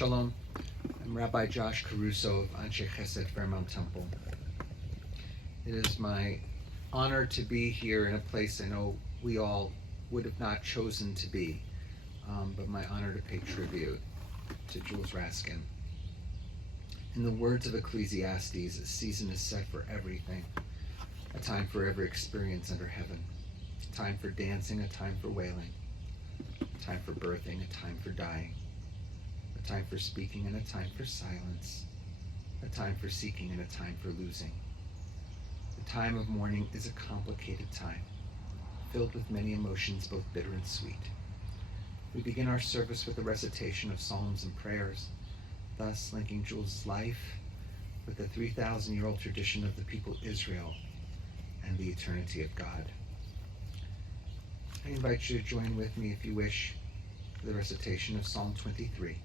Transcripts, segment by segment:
Shalom, I'm Rabbi Josh Caruso of Anshe Chesed Fairmount Temple. It is my honor to be here in a place I know we all would have not chosen to be, but my honor to pay tribute to Jules Raskin. In the words of Ecclesiastes, a season is set for everything, a time for every experience under heaven, a time for dancing, a time for wailing, a time for birthing, a time for dying, a time for speaking and a time for silence, a time for seeking and a time for losing. The time of mourning is a complicated time, filled with many emotions, both bitter and sweet. We begin our service with a recitation of psalms and prayers, thus linking Jules' life with the 3,000-year-old tradition of the people Israel and the eternity of God. I invite you to join with me, if you wish, for the recitation of Psalm 23.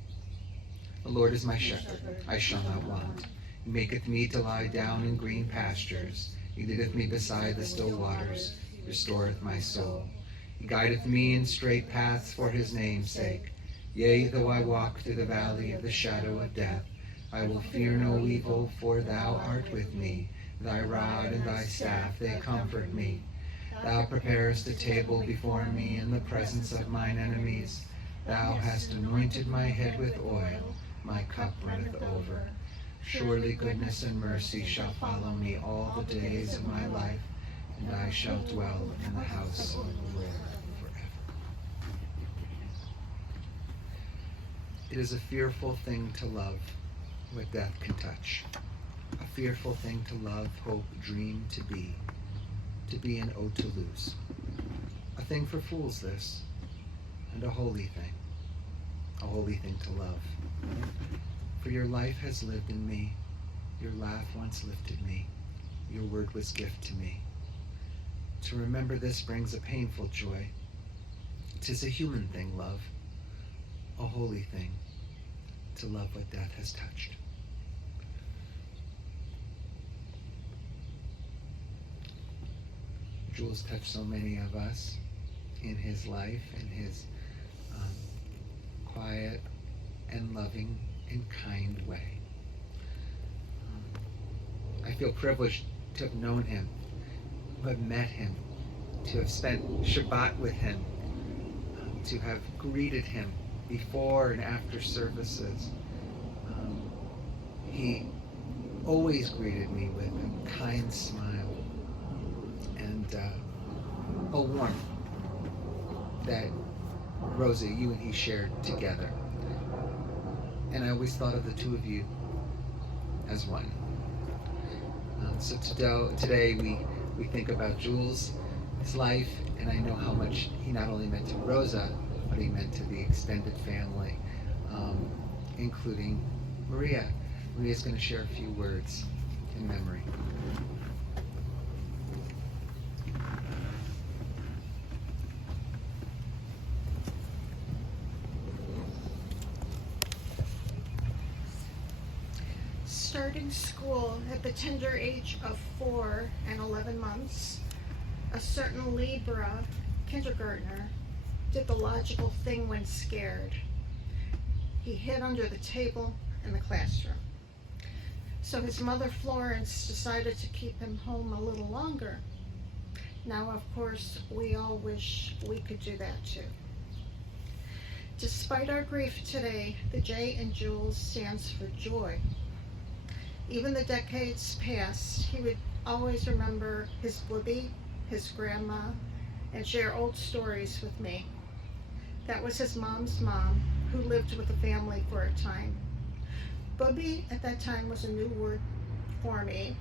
The Lord is my shepherd, I shall not want. He maketh me to lie down in green pastures. He leadeth me beside the still waters. He restoreth my soul. He guideth me in straight paths for his name's sake. Yea, though I walk through the valley of the shadow of death, I will fear no evil, for thou art with me. Thy rod and thy staff, they comfort me. Thou preparest a table before me in the presence of mine enemies. Thou hast anointed my head with oil. My cup runneth over. Surely goodness and mercy shall follow me all the days of my life, and I shall dwell in the house of the Lord forever. It is a fearful thing to love what death can touch. A fearful thing to love, hope, dream, to be an ode to lose. A thing for fools this, and a holy thing to love. For your life has lived in me, your laugh once lifted me, your word was gift to me. To remember this brings a painful joy. 'Tis a human thing, love, a holy thing, to love what death has touched. Jules touched so many of us in his life, in his quiet and loving and kind way. I feel privileged to have known him, to have met him, to have spent Shabbat with him, to have greeted him before and after services. He always greeted me with a kind smile and a warmth that Rosa, you and he shared together. And I always thought of the two of you as one. So today we think about Jules, his life, and I know how much he not only meant to Rosa, but he meant to the extended family, including Maria. Maria's going to share a few words in memory. Starting school at the tender age of 4 and 11 months, a certain Libra kindergartner did the logical thing when scared. He hid under the table in the classroom. So his mother Florence decided to keep him home a little longer. Now, of course, we all wish we could do that too. Despite our grief today, the J in Jules stands for joy. Even the decades past, he would always remember his Blibby, his grandma, and share old stories with me. That was his mom's mom, who lived with the family for a time. Blibby at that time was a new word for me,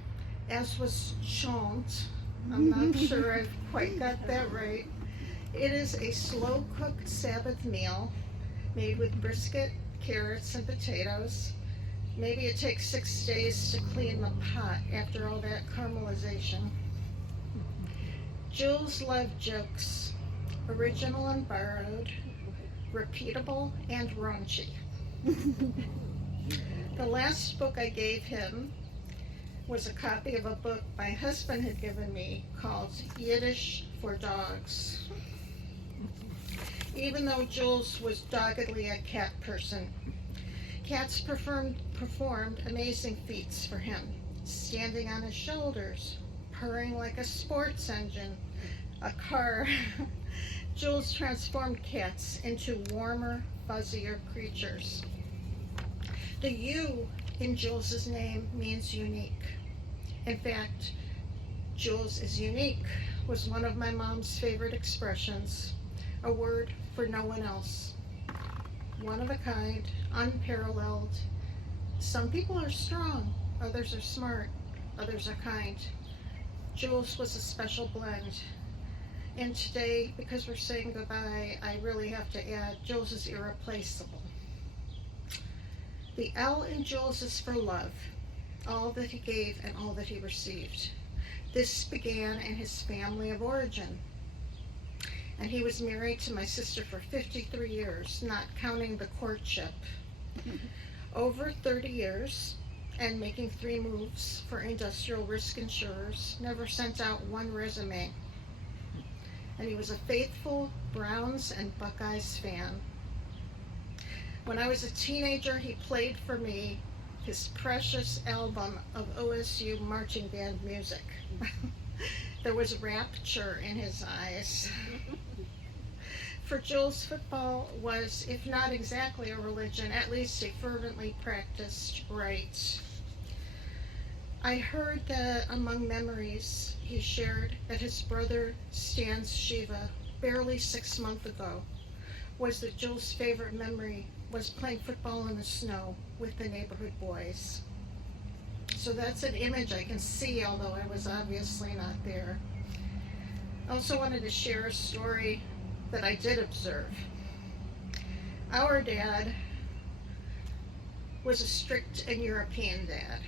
as was chont. I'm not sure I've quite got that right. It is a slow-cooked Sabbath meal made with brisket, carrots, and potatoes. Maybe it takes 6 days to clean the pot after all that caramelization. Jules loved jokes, original and borrowed, repeatable and raunchy. The last book I gave him was a copy of a book my husband had given me called Yiddish for Dogs. Even though Jules was doggedly a cat person, Cats performed amazing feats for him, standing on his shoulders, purring like a sports engine, a car. Jules transformed cats into warmer, fuzzier creatures. The U in Jules's name means unique. In fact, Jules is unique was one of my mom's favorite expressions, a word for no one else. One of a kind, unparalleled. Some people are strong, others are smart, others are kind. Jules was a special blend. And today, because we're saying goodbye, I really have to add, Jules is irreplaceable. The L in Jules is for love, all that he gave and all that he received. This began in his family of origin. And he was married to my sister for 53 years, not counting the courtship. Over 30 years, and making 3 moves for industrial risk insurers, never sent out one resume. And he was a faithful Browns and Buckeyes fan. When I was a teenager, he played for me his precious album of OSU marching band music. There was rapture in his eyes. For Jules, football was, if not exactly a religion, at least a fervently practiced rite. I heard that among memories he shared at his brother Stan's Shiva barely 6 months ago was that Jules' favorite memory was playing football in the snow with the neighborhood boys. So that's an image I can see, although I was obviously not there. I also wanted to share a story that I did observe. Our dad was a strict and European dad.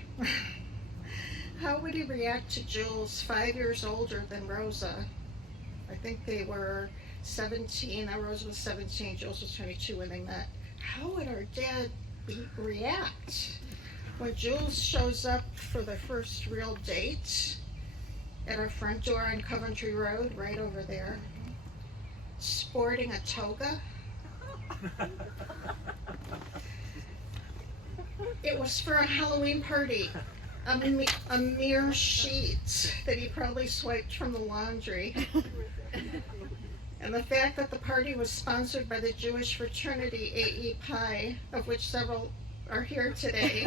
How would he react to Jules, 5 years older than Rosa? I think they were 17. Rosa was 17, Jules was 22 when they met. How would our dad react when Jules shows up for the first real date at our front door on Coventry Road, right over there, sporting a toga? It was for a Halloween party, a mere sheet that he probably swiped from the laundry. And the fact that the party was sponsored by the Jewish fraternity AE Pi, of which several are here today,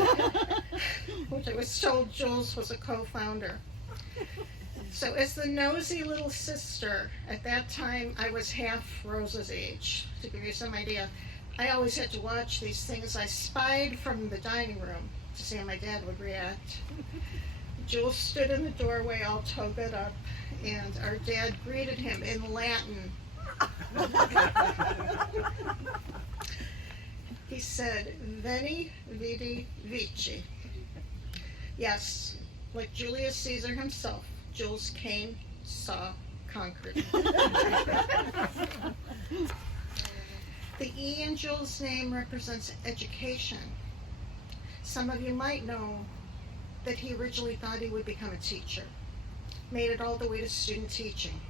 which I was told Jules was a co-founder. So as the nosy little sister, at that time I was half Rosa's age, to give you some idea. I always had to watch these things. I spied from the dining room to see how my dad would react. Jules stood in the doorway all togaed up, and our dad greeted him in Latin. He said, "Veni, vidi, vici." Yes, like Julius Caesar himself, Jules came, saw, conquered. The E in Jules' name represents education. Some of you might know that he originally thought he would become a teacher. Made it all the way to student teaching.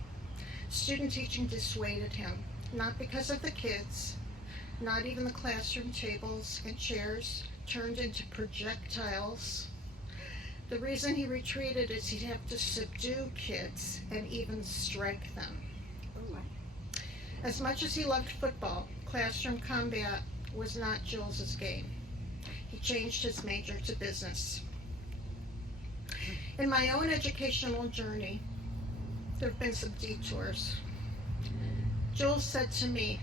Student teaching dissuaded him, not because of the kids, not even the classroom tables and chairs turned into projectiles. The reason he retreated is he'd have to subdue kids and even strike them. As much as he loved football, classroom combat was not Jules's game. He changed his major to business. In my own educational journey, there have been some detours. Jules said to me,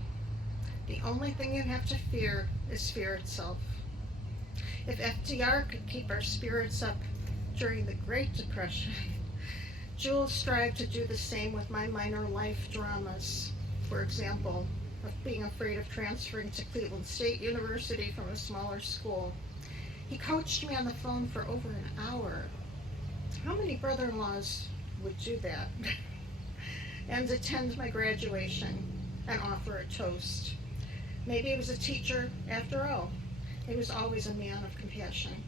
"The only thing you have to fear is fear itself." If FDR could keep our spirits up during the Great Depression, Jules strived to do the same with my minor life dramas. For example, of being afraid of transferring to Cleveland State University from a smaller school. He coached me on the phone for over an hour. How many brother-in-laws would do that? And attend my graduation and offer a toast. Maybe it was a teacher after all. He was always a man of compassion.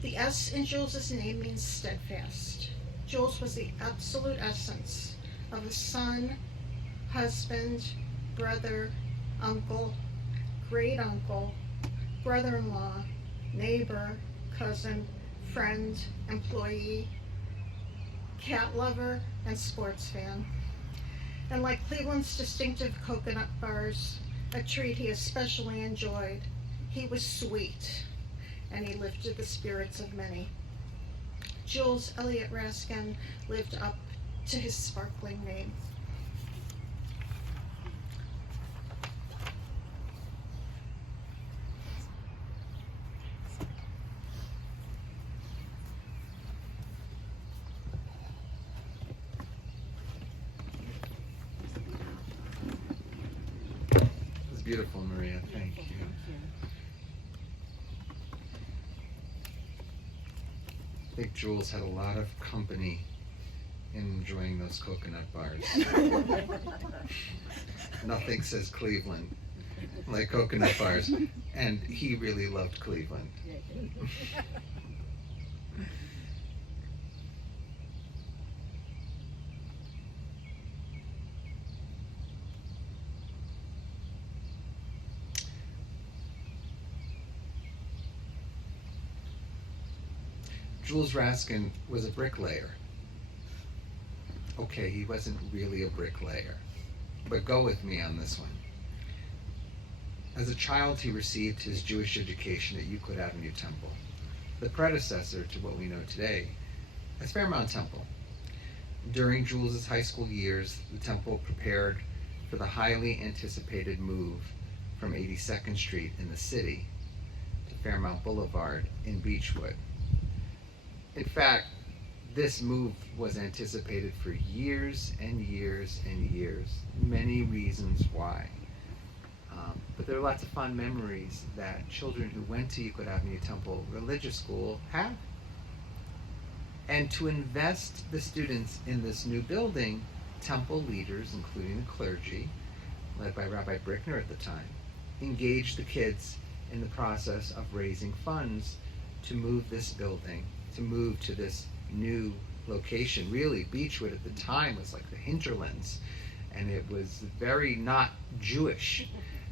The S in Jules's name means steadfast. Jules was the absolute essence of a son, husband, brother, uncle, great uncle, brother-in-law, neighbor, cousin, friend, employee, cat lover, and sports fan. And like Cleveland's distinctive coconut bars, a treat he especially enjoyed, he was sweet, and he lifted the spirits of many. Jules Elliott Raskin lived up to his sparkling name. It's beautiful, Maria. Thank you. I think Jules had a lot of company in enjoying those coconut bars. Nothing says Cleveland like coconut bars, and he really loved Cleveland. Jules Raskin was a bricklayer. Okay, he wasn't really a bricklayer, but go with me on this one. As a child, he received his Jewish education at Euclid Avenue Temple, the predecessor to what we know today as Fairmount Temple. During Jules's high school years, the temple prepared for the highly anticipated move from 82nd Street in the city to Fairmount Boulevard in Beechwood. In fact, this move was anticipated for years and years and years. Many reasons why. But there are lots of fond memories that children who went to Euclid Avenue Temple Religious School have. And to invest the students in this new building, temple leaders, including the clergy, led by Rabbi Brickner at the time, engaged the kids in the process of raising funds to move this building, to move to this new location. Really, Beechwood at the time was like the hinterlands, and it was very not Jewish.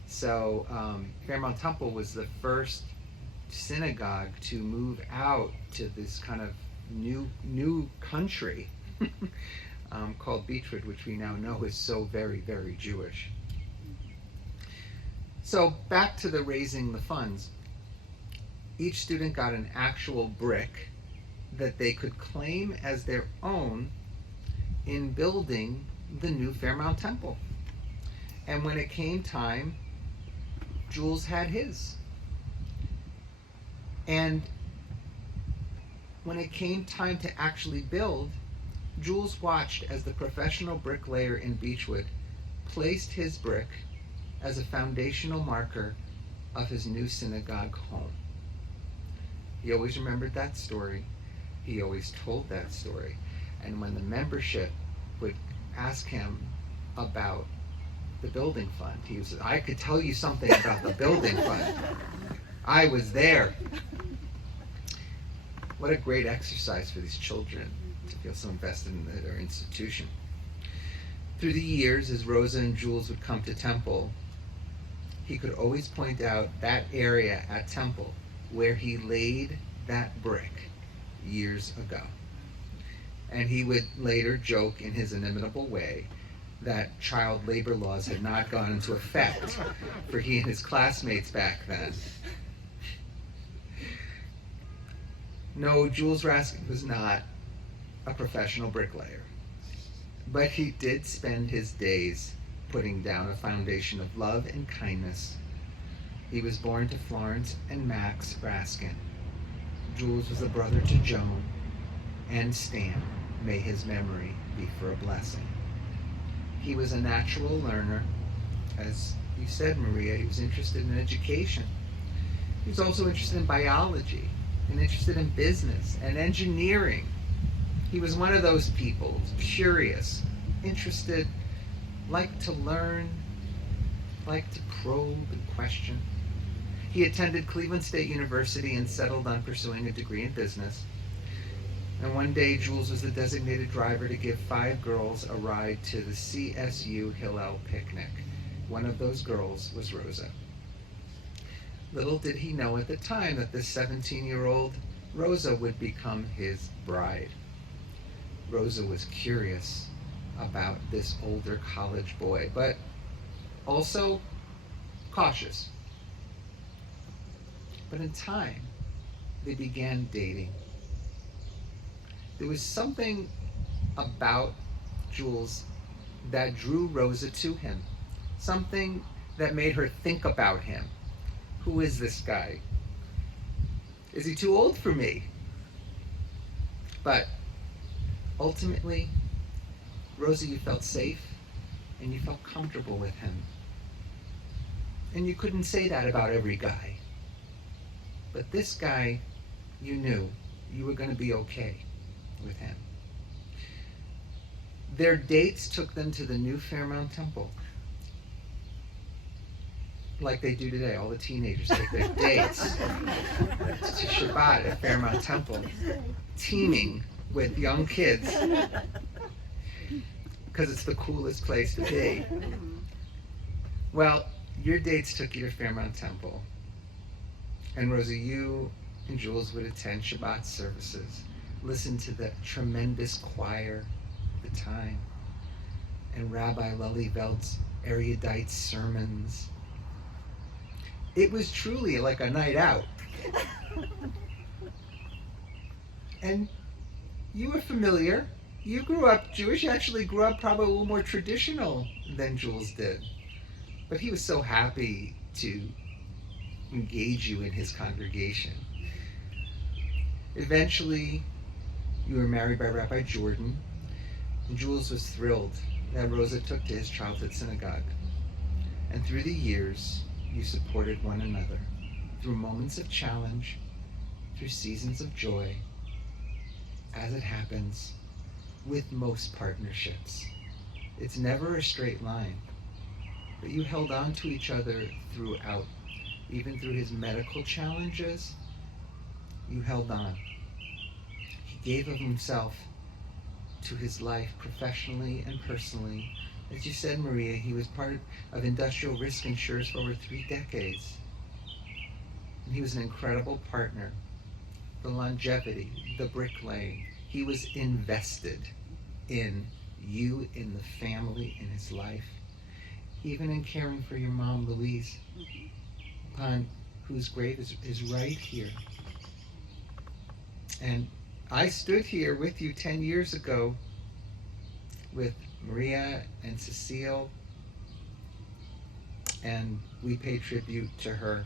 So Fairmount Temple was the first synagogue to move out to this kind of new country called Beechwood, which we now know is so very, very Jewish. So back to the raising the funds. Each student got an actual brick that they could claim as their own in building the new Fairmount Temple. And when it came time, Jules had his. And when it came time to actually build, Jules watched as the professional bricklayer in Beechwood placed his brick as a foundational marker of his new synagogue home. He always remembered that story. He always told that story. And when the membership would ask him about the building fund, he was, I could tell you something about the building fund. I was there. What a great exercise for these children to feel so invested in their institution. Through the years, as Rosa and Jules would come to Temple, he could always point out that area at Temple where he laid that brick years ago. And he would later joke in his inimitable way that child labor laws had not gone into effect for he and his classmates back then. No, Jules Raskin was not a professional bricklayer, but he did spend his days putting down a foundation of love and kindness. He was born to Florence and Max Raskin. Jules was a brother to Joan and Stan. May his memory be for a blessing. He was a natural learner. As you said, Maria, he was interested in education. He was also interested in biology and interested in business and engineering. He was one of those people, curious, interested, liked to learn, liked to probe and question. He attended Cleveland State University and settled on pursuing a degree in business. And one day, Jules was the designated driver to give 5 girls a ride to the CSU Hillel picnic. One of those girls was Rosa. Little did he know at the time that this 17-year-old Rosa would become his bride. Rosa was curious about this older college boy, but also cautious. But in time, they began dating. There was something about Jules that drew Rosa to him, something that made her think about him. Who is this guy? Is he too old for me? But ultimately, Rosa, you felt safe and you felt comfortable with him. And you couldn't say that about every guy. But this guy, you knew you were going to be okay with him. Their dates took them to the new Fairmount Temple. Like they do today, all the teenagers take their dates to Shabbat at Fairmount Temple, teeming with young kids, because it's the coolest place to be. Well, your dates took you to Fairmount Temple. And Rosa, you and Jules would attend Shabbat services, listen to the tremendous choir at the time, and Rabbi Lelyveld's erudite sermons. It was truly like a night out. And you were familiar. You grew up Jewish. You actually grew up probably a little more traditional than Jules did. But he was so happy to engage you in his congregation. Eventually, you were married by Rabbi Jordan, and Jules was thrilled that Rosa took to his childhood synagogue. And through the years, you supported one another through moments of challenge, through seasons of joy, as it happens with most partnerships. It's never a straight line, but you held on to each other throughout. Even through his medical challenges, you held on. He gave of himself to his life professionally and personally. As you said, Maria, he was part of industrial risk insurers for over 3 decades. And he was an incredible partner. The longevity, the bricklaying, he was invested in you, in the family, in his life, even in caring for your mom, Louise, upon whose grave is right here. And I stood here with you 10 years ago with Maria and Cecile, and we paid tribute to her.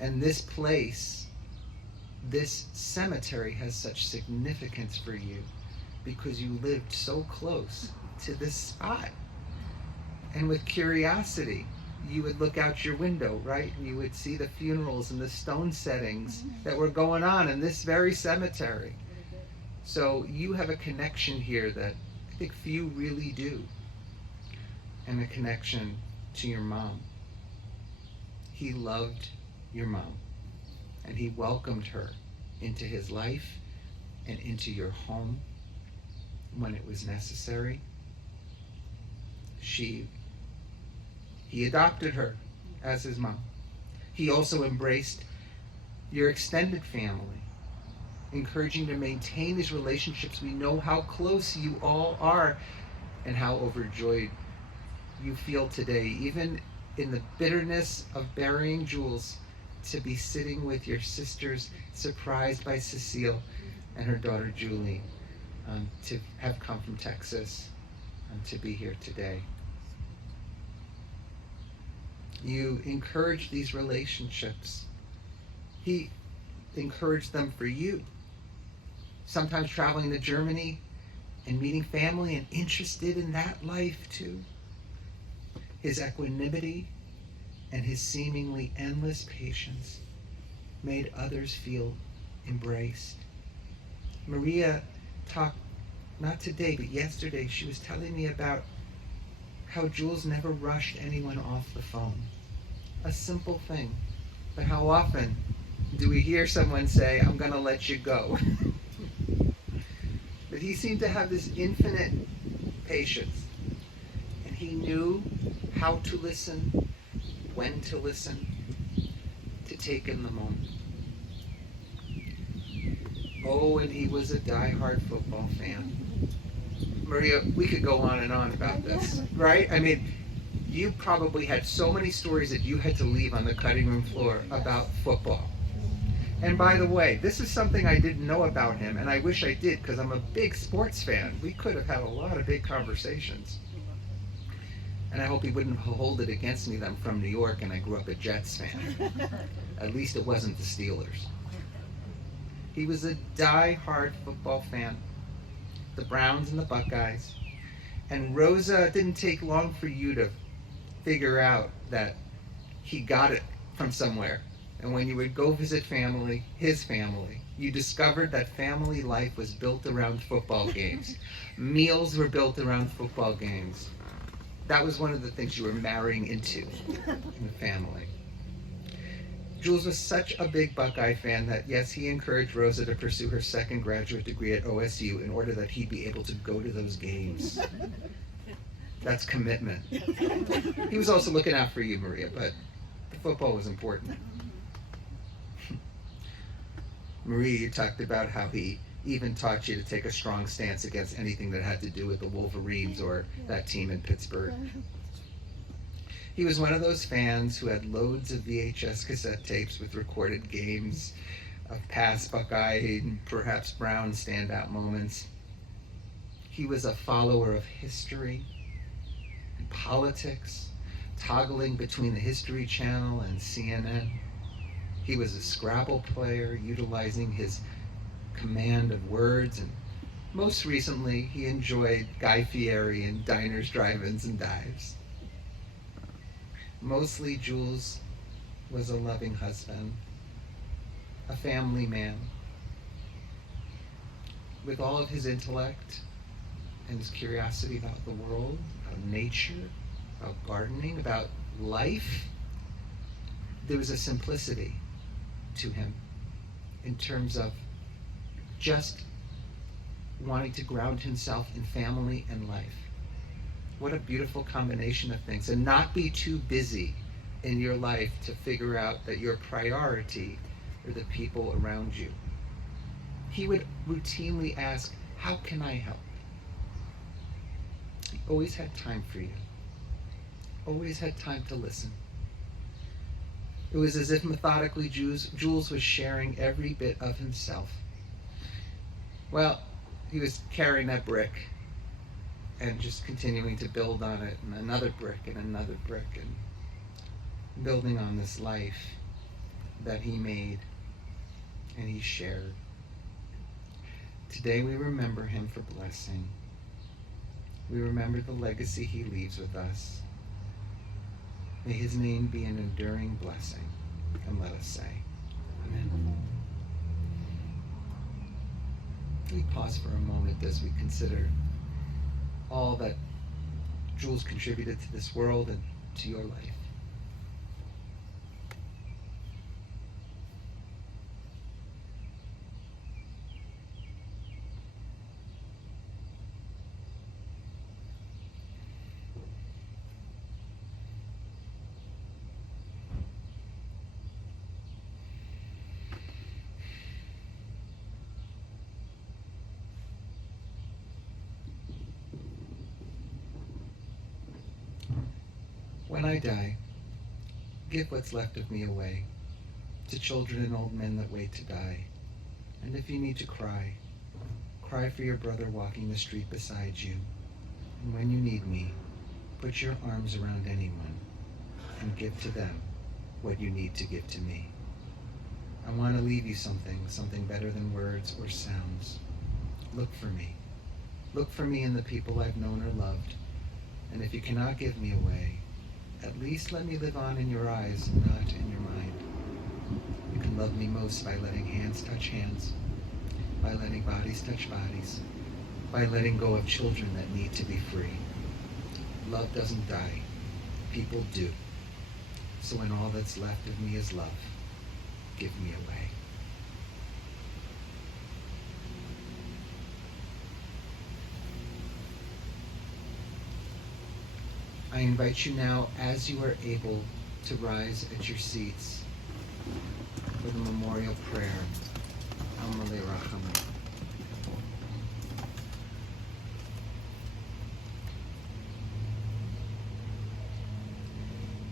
And this place, this cemetery has such significance for you because you lived so close to this spot. And with curiosity, you would look out your window, right? And you would see the funerals and the stone settings that were going on in this very cemetery. So you have a connection here that I think few really do. And a connection to your mom. He loved your mom. And he welcomed her into his life and into your home when it was necessary. He adopted her as his mom. He also embraced your extended family, encouraging to maintain these relationships. We know how close you all are and how overjoyed you feel today, even in the bitterness of burying Jules, to be sitting with your sisters, surprised by Cecile and her daughter Julie, to have come from Texas, to be here today. You encourage these relationships. He encouraged them for you. Sometimes traveling to Germany and meeting family and interested in that life too. His equanimity and his seemingly endless patience made others feel embraced. Maria talked, not today, but yesterday, she was telling me about how Jules never rushed anyone off the phone. A simple thing. But how often do we hear someone say, I'm going to let you go? But he seemed to have this infinite patience. And he knew how to listen, when to listen, to take in the moment. Oh, and he was a die-hard football fan. Maria, we could go on and on about this, right? I mean, you probably had so many stories that you had to leave on the cutting room floor about football. And by the way, this is something I didn't know about him, and I wish I did, because I'm a big sports fan. We could have had a lot of big conversations. And I hope he wouldn't hold it against me that I'm from New York and I grew up a Jets fan. At least it wasn't the Steelers. He was a die-hard football fan. The Browns and the Buckeyes. And Rosa, didn't take long for you to figure out that he got it from somewhere. And when you would go visit family, his family, you discovered that family life was built around football games. Meals were built around football games. That was one of the things you were marrying into in the family. Jules was such a big Buckeye fan that, yes, he encouraged Rosa to pursue her second graduate degree at OSU in order that he'd be able to go to those games. That's commitment. He was also looking out for you, Maria, but the football was important. Maria, you talked about how he even taught you to take a strong stance against anything that had to do with the Wolverines or that team in Pittsburgh. He was one of those fans who had loads of VHS cassette tapes with recorded games of past Buckeye and perhaps Brown standout moments. He was a follower of history and politics, toggling between the History Channel and CNN. He was a Scrabble player, utilizing his command of words, and most recently he enjoyed Guy Fieri and diners, drive-ins, and dives. Mostly Jules was a loving husband, a family man. With all of his intellect and his curiosity about the world, about nature, about gardening, about life, there was a simplicity to him in terms of just wanting to ground himself in family and life. What a beautiful combination of things. And not be too busy in your life to figure out that your priority are the people around you. He would routinely ask, how can I help? He always had time for you. Always had time to listen. It was as if methodically Jules was sharing every bit of himself. Well, he was carrying that brick and just continuing to build on it, and another brick and another brick, and building on this life that he made and he shared. Today we remember him for blessing. We remember the legacy he leaves with us. May his name be an enduring blessing. And let us say, Amen. We pause for a moment as we consider all that Jules contributed to this world and to your life. When I die, give what's left of me away to children and old men that wait to die. And if you need to cry, cry for your brother walking the street beside you. And when you need me, put your arms around anyone and give to them what you need to give to me. I want to leave you something better than words or sounds. Look for me. Look for me in the people I've known or loved. And if you cannot give me away, at least let me live on in your eyes, not in your mind. You can love me most by letting hands touch hands, by letting bodies touch bodies, by letting go of children that need to be free. Love doesn't die. People do. So when all that's left of me is love, give me away. I invite you now, as you are able, to rise at your seats memorial prayer. Amalei Rachamim.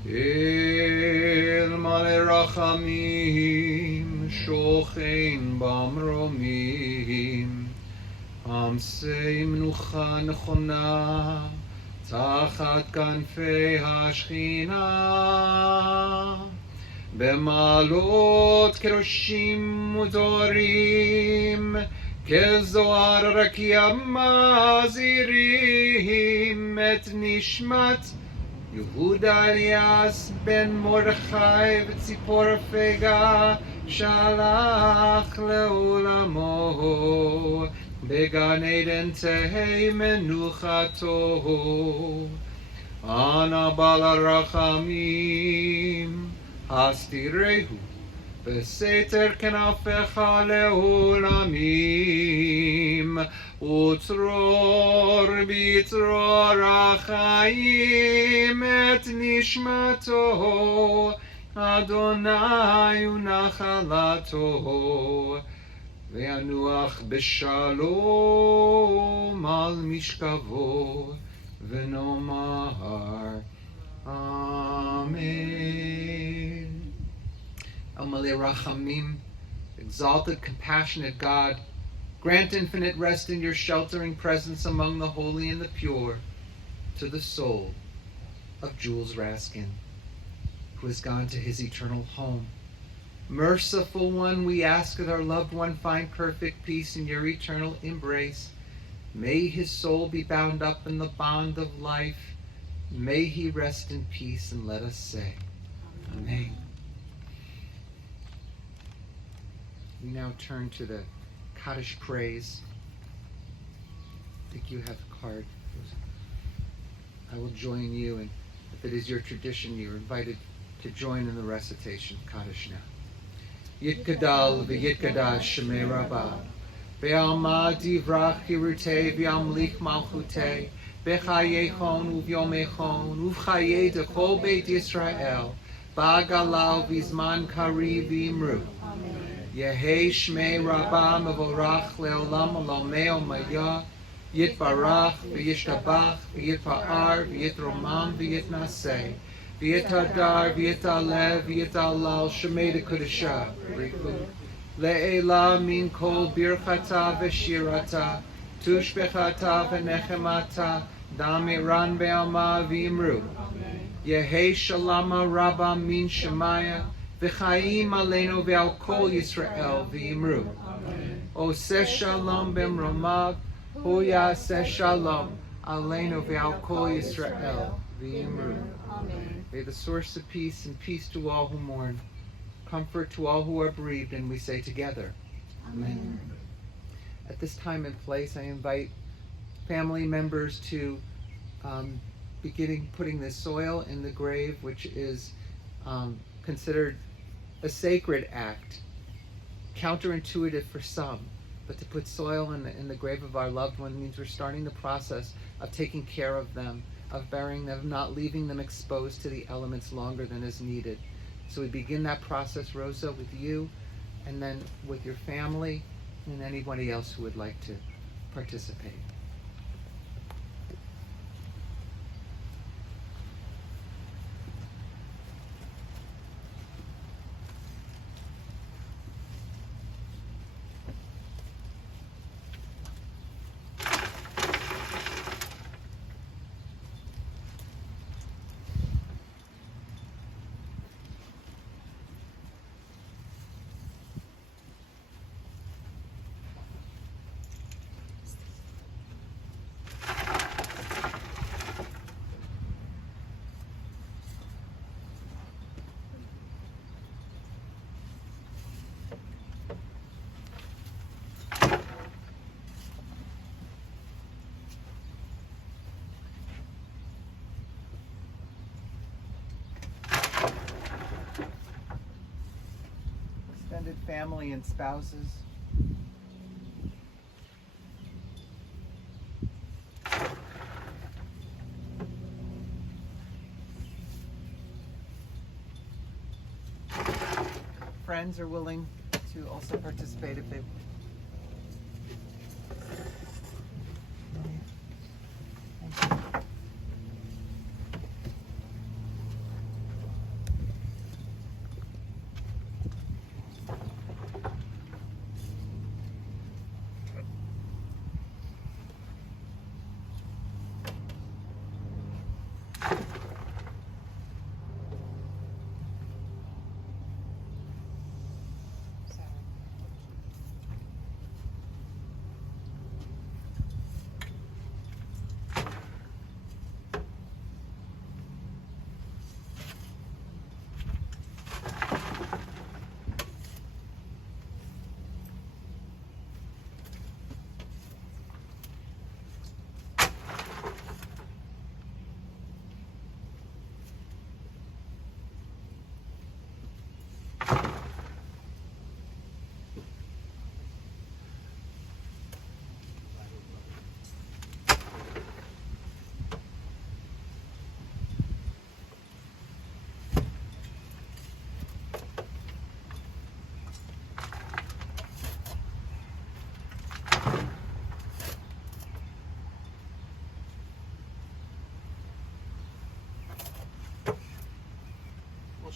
El Malei Rachamim Shochein Bamromim Amsei Menucha Nechona Tachat Kanfei HaShechina B'malot Keroshim Udorim Kezoar Rakia Mazirim Et Nishmat Yehuda Elias ben Mordechai v'Tzipora Fega shalach le'olamo began Eden tehei menuchato Ana bala rachamim hastirehu Beseter kenafecha le'olamim Utror bitror achayim et nishmato Adonai unachalato Ve'anuach b'shalom al mishkavo V'nomar Amen. Amalei Rachamim, exalted, compassionate God, grant infinite rest in your sheltering presence among the holy and the pure to the soul of Jules Raskin, who has gone to his eternal home. Merciful One, we ask that our loved one find perfect peace in your eternal embrace. May his soul be bound up in the bond of life. May he rest in peace, and let us say, Amen. We now turn to the Kaddish praise. I think you have a card. I will join you, and if it is your tradition, you're invited to join in the recitation of Kaddish now. Yitkadal v'yitkadash shemei rabbah ve'alma divrach hirutei v'yamlich malchutei b'chayechon uvyomechon uv'chayei dechol beit Yisrael ba'galal v'zman kari v'imru Yehei Shmei Rabbah Mevorach Leolam Olameo Maya Yitbarach V'yishtabach V'yitpa'ar V'yitromam V'yitnaseh V'yitadar V'yitalev V'yitalal Shemei Dekudesha Le'ela Min Kol Birchata V'shirata Tushbechata V'nechemata Damiran Be'alma V'imru Yehei Shalama Rabbah Min Shemaya V'chaim aleinu ve'al kol Yisrael v'yimru. Oseh shalom b'mromav, hu yaseh shalom aleinu ve'al kol Yisrael v'yimru. May the source of peace and peace to all who mourn, comfort to all who are bereaved, and we say together, Amen. At this time and place, I invite family members to beginning putting the soil in the grave, which is considered a sacred act, counterintuitive for some, but to put soil in the grave of our loved one means we're starting the process of taking care of them, of burying them, not leaving them exposed to the elements longer than is needed. So we begin that process, Rosa, with you, and then with your family, and anybody else who would like to participate. Extended family and spouses. friends are willing to also participate if they.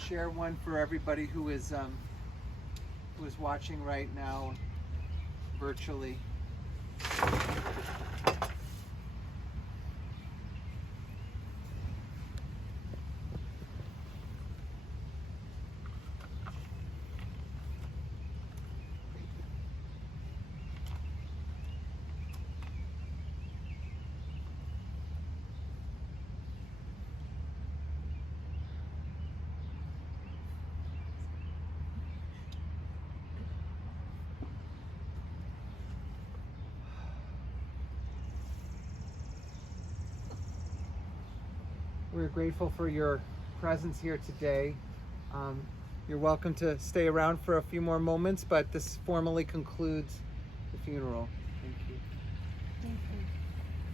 Share one for everybody who is watching right now virtually. We're grateful for your presence here today. You're welcome to stay around for a few more moments, but this formally concludes the funeral. Thank you.